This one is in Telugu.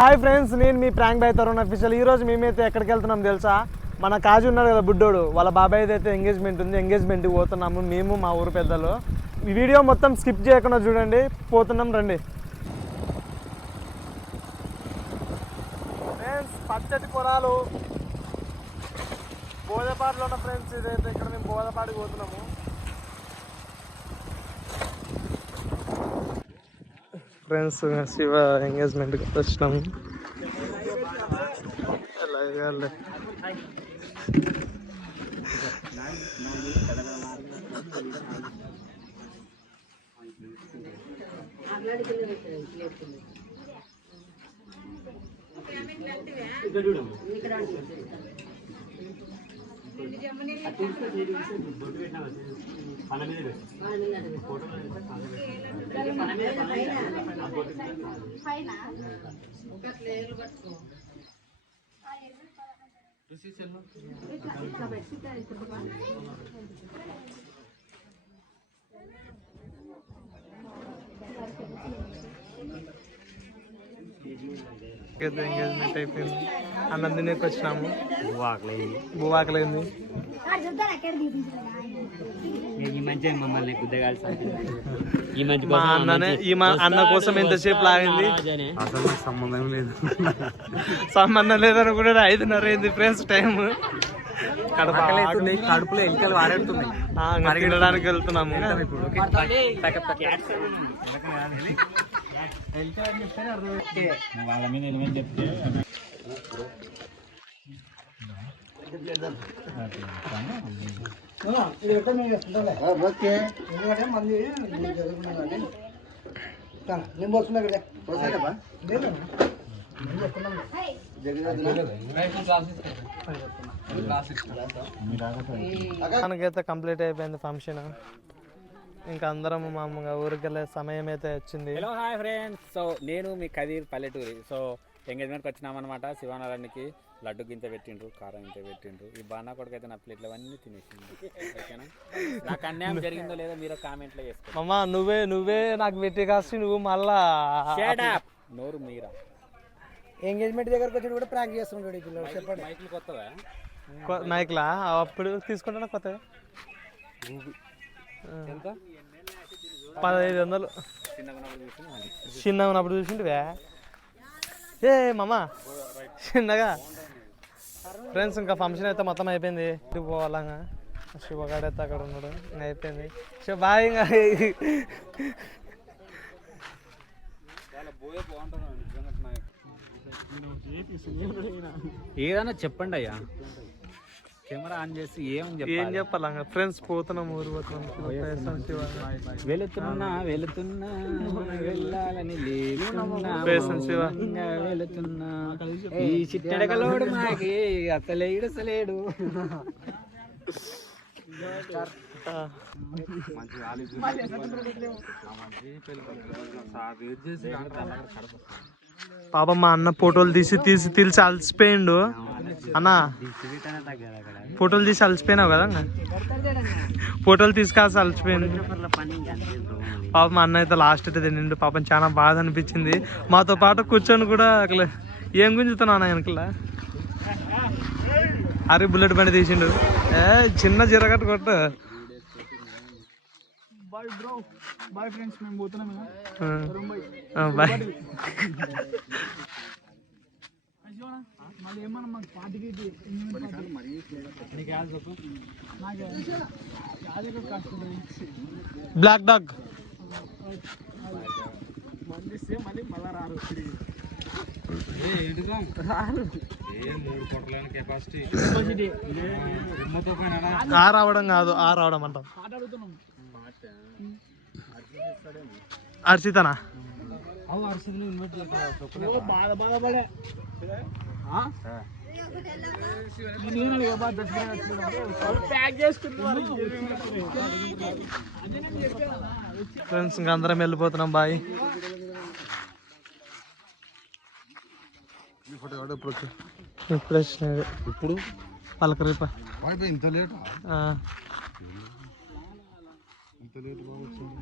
హాయ్ ఫ్రెండ్స్ నేను మీ ప్రాంక్ బై తరుణ్ అఫీషియల్ ఈరోజు మేమైతే ఎక్కడికి వెళ్తున్నాం తెలుసా? మన కాజు ఉన్నాడు కదా బుడ్డోడు. వాళ్ళ బాబాయ్ అయితే ఎంగేజ్మెంట్ ఉంది. ఎంగేజ్మెంట్కి పోతున్నాము. మేము మా ఊరు పెద్దలు. ఈ వీడియో మొత్తం స్కిప్ చేయకుండా చూడండి. పోతున్నాం రండి. ఫ్రెండ్స్ పచ్చటి పొలాలు. బోధపాడులో ఉన్న ఫ్రెండ్స్ ఇదైతే ఇక్కడ మేము బోధపాడికి పోతున్నాము. ఫ్రెండ్స్ శివ ఎంగేజ్మెంట్కి వచ్చినాము అలాగే వాళ్ళే. అయితే ఎంగేజ్మెంట్ అయిపోయింది అన్నం తినేకి వచ్చినాము బువాకలేదు ఈ మంచి మమ్మల్ని గుద్దగాలి ఈ మంచి మా అన్ననే ఈ మా అన్న కోసం ఎంతసేపు లాగింది అసలు సంబంధం లేదు సంబంధం లేదని కూడా ఐదున్నర అయింది ఫ్రెండ్స్ టైం కడప కడుపులో ఎలుకలు వారెడుతున్నాయి తినడానికి వెళ్తున్నాము వాళ్ళ మీద ఎలిమెంట్ మనకైతే కంప్లీట్ అయిపోయింది ఫంక్షన్. ఇంకా అందరం మామూలుగా ఊరికి వెళ్ళే సమయం అయితే వచ్చింది. హలో హాయ్ ఫ్రెండ్స్ సో నేను మీ కదీర్ పల్లెటూరి. సో ఎంగేజ్మెంట్కి వచ్చినామన్నమాట. శివానారాయణకి లడ్డు గింత పెట్టిండ్రు కారం గింత పెట్టిండ్రు. ఈ బాణా కొడుకు అయితే నా ప్లేట్లు అవన్నీ తినేసిండు. ఓకేనా? నాకు అన్యాయం జరిగిందో లేదో మీరు కామెంట్లో చేసుకోండి. అమ్మా నువ్వే నువ్వే నాకు పెట్టి కాసి నువ్వు మళ్ళా! నోరు మీరా? ఎంగేజ్మెంట్ దగ్గరకు వచ్చి కూడా ప్రాంక్ చేస్తున్నాడు ఈ చెప్పండి. మైకులు కొత్తదా కొ- మైక్లా? అప్పుడు తీసుకుంటున్నా కొత్తగా? ఎంత? పదహైదు వందలు. చిన్నగా ఉన్నప్పుడు చూసింటివే ఏ మామ. చిన్నగా. ఫ్రెండ్స్ ఇంకా ఫంక్షన్ అయితే మొత్తం అయిపోయింది. ఇంటికి పోవాలంగా శుభగాడు అయితే అక్కడ ఉన్నాడు. అయిపోయింది. సో బాయ్ ఇంకా. ఏదైనా చెప్పండి అయ్యా. కెమెరా ఆన్ చేసి ఏమని ఏం చెప్పాలి? చెప్పాలంగా ఫ్రెండ్స్ పోతున్నాం ఊరు వెళుతున్నా వెళుతున్నా వెళ్ళాలని ఇంకా వెళుతున్నా. ఈ చిట్టెడగలోడు మాకి అసలే ఇడసలేడు ఆ. పాపం మా అన్న ఫోటోలు తీసి తీసి తీసి అలసిపోయిండు. అన్న ఫోటోలు తీసి అలసిపోయినావు కదా ఫోటోలు తీసుకాసి అలసిపోయిండు. పాపం మా అన్న అయితే లాస్ట్ అయితే తినిండు. పాపం చాలా బాధ అనిపించింది. మాతో పాటు కూర్చొని కూడా అక్కడ ఏం గుంజుతున్నాను అన్న వెనకలా? అరే బుల్లెట్ బండి తీసిండు. ఏ చిన్న జీరగట్టు కొట్టు. బాయ్ బ్రో బాయ్ ఫ్రెండ్స్ మేము పోతున్నాం ఆ, బాయ్ మళ్ళీ ఏమన్నా మాకు పార్టీకి నాకు యాదవ్ కష్టం బ్లాక్ డాగ్ మళ్ళీ సేమ్ మళ్ళీ మళ్ళా రారు ఆ రావడం కాదు ఆ రావడం అంటాం అర్చితనా ఫ్రెండ్స్ ఇంకా అందరం వెళ్ళిపోతున్నాం బాయ్. ఇప్పుడు ఇప్పుడు? పలకరీప. ఇంత లేట్. ఇంత లేట్ బాగా వచ్చింది